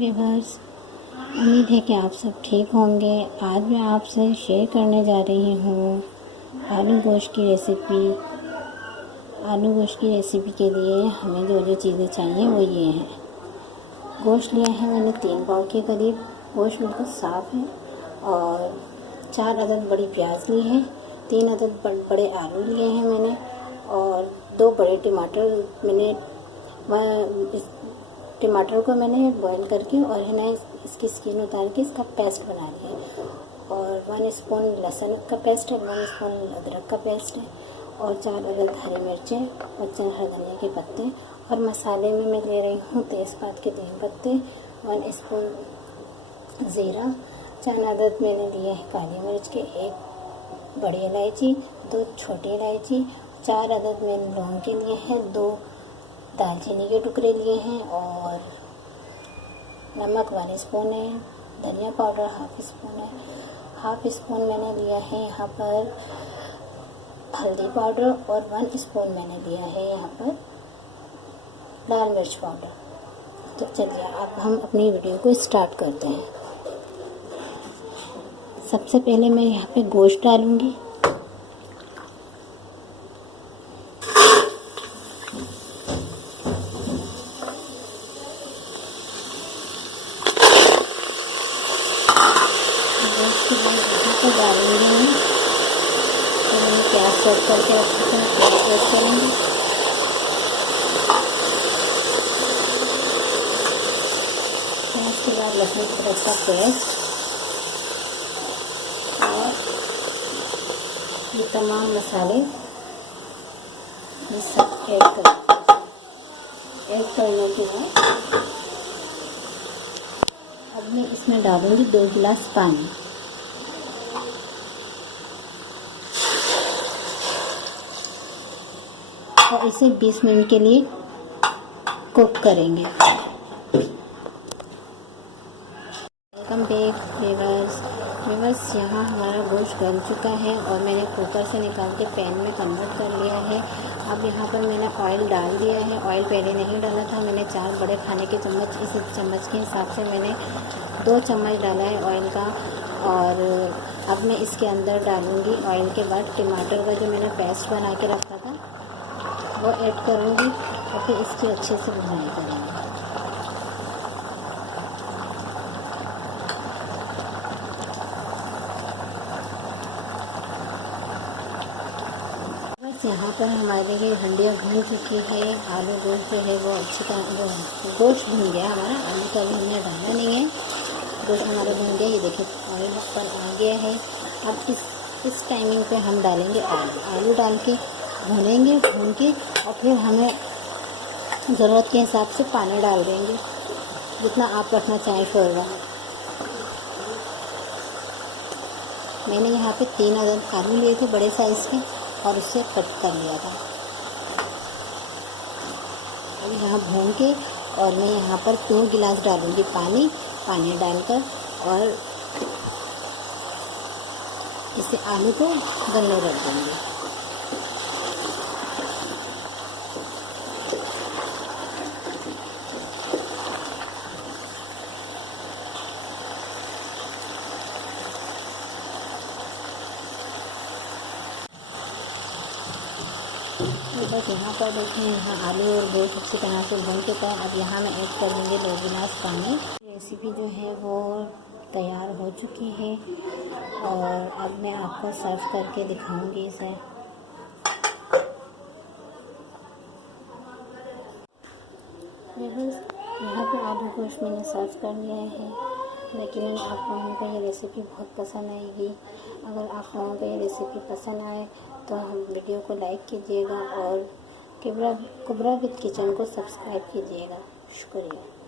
Viewers, उम्मीद है कि आप सब ठीक होंगे। आज मैं आपसे शेयर करने जा रही हूँ आलू गोश्त की रेसिपी। आलू गोश्त की रेसिपी के लिए हमें जो चीज़ें चाहिए वो ये हैं। गोश्त लिया है मैंने 3 पाव के करीब। गोश्त बिल्कुल साफ़ है। और 4 अदद बड़ी प्याज ली है। 3 अदद बड़े आलू लिए हैं मैंने। और 2 बड़े टमाटर टमाटर को मैंने बॉईल करके और है ना इसकी स्किन उतार के इसका पेस्ट बना लिया है। और 1 स्पून लहसुन का पेस्ट है, 1 स्पून अदरक का पेस्ट है और 4 अदद हरी मिर्चें और 4 हरे धनिया के पत्ते। और मसाले में मैं ले रही हूँ तेज़पात के 3 पत्ते, 1 स्पून ज़ीरा, 4 अदद मैंने लिए हैं काली मिर्च के, 1 बड़ी इलायची, 2 छोटी इलायची, 4 अदद मैंने लौंग के लिए हैं, 2 दालचीनी के टुकड़े लिए हैं और नमक 1 स्पून है। धनिया पाउडर 1/2 स्पून है। 1/2 स्पून मैंने लिया है यहाँ पर हल्दी पाउडर और 1 स्पून मैंने लिया है यहाँ पर लाल मिर्च पाउडर। तो चलिए अब हम अपनी वीडियो को स्टार्ट करते हैं। सबसे पहले मैं यहाँ पे गोश्त डालूँगी। तो डालेंगे हम, तो मैंने प्याज सेट करके रखा था, प्याज सेट करेंगे। उसके बाद लहसुन अदरक का पेस्ट और ये तमाम मसाले ये सब ऐड करने के बाद अब मैं इसमें डालूंगी 2 गिलास पानी। और इसे 20 मिनट के लिए कुक करेंगे। वेलकम बैक व्यूअर्स, यहाँ हमारा गोश्त गल चुका है और मैंने कुकर से निकाल के पैन में कन्वर्ट कर लिया है। अब यहाँ पर मैंने ऑयल डाल दिया है। ऑयल पहले नहीं डाला था मैंने, 4 बड़े खाने के चम्मच, इस चम्मच के हिसाब से मैंने 2 चम्मच डाला है ऑयल का। और अब मैं इसके अंदर डालूँगी ऑयल के बाद टमाटर का जो मैंने पेस्ट बना के रखा था वो ऐड करूँगी और फिर इसकी अच्छे से भुनाई करेंगे। बस यहाँ पर हमारे ये हंडिया भून चुकी है। आलू गोश्त जो है वो अच्छी तरह गोश्त भून गया हमारा, आलू का भी हमने डाला नहीं है। गोश्त हमारा भून गया, ये देखिए ऑयल पर आ गया है। अब इस टाइमिंग पे हम डालेंगे आलू डाल के भूनेंगे, भून के और फिर हमें ज़रूरत के हिसाब से पानी डाल देंगे जितना आप रखना चाहें शोरबा। मैंने यहाँ पे 3 अदद आलू लिए थे बड़े साइज़ के और उससे कट कर लिया था। अब यहाँ भून के और मैं यहाँ पर 2 गिलास डालूँगी पानी डालकर और इसे आलू को गलने रख देंगे। तो बस यहाँ पर देखें, यहाँ आलू और गोश्त अच्छी तरह से भून चुका है। अब यहाँ मैं ऐड कर दूँगी 2 गिलास पानी। रेसिपी जो है वो तैयार हो चुकी है और अब मैं आपको सर्व करके दिखाऊंगी इसे। यहाँ पे आलू गोश्त मैंने सर्व कर लिया है। लेकिन आप लोगों को ये रेसिपी बहुत पसंद आएगी। अगर आप लोगों को ये रेसिपी पसंद आए तो हम वीडियो को लाइक कीजिएगा और कुबरा विद किचन को सब्सक्राइब कीजिएगा। शुक्रिया।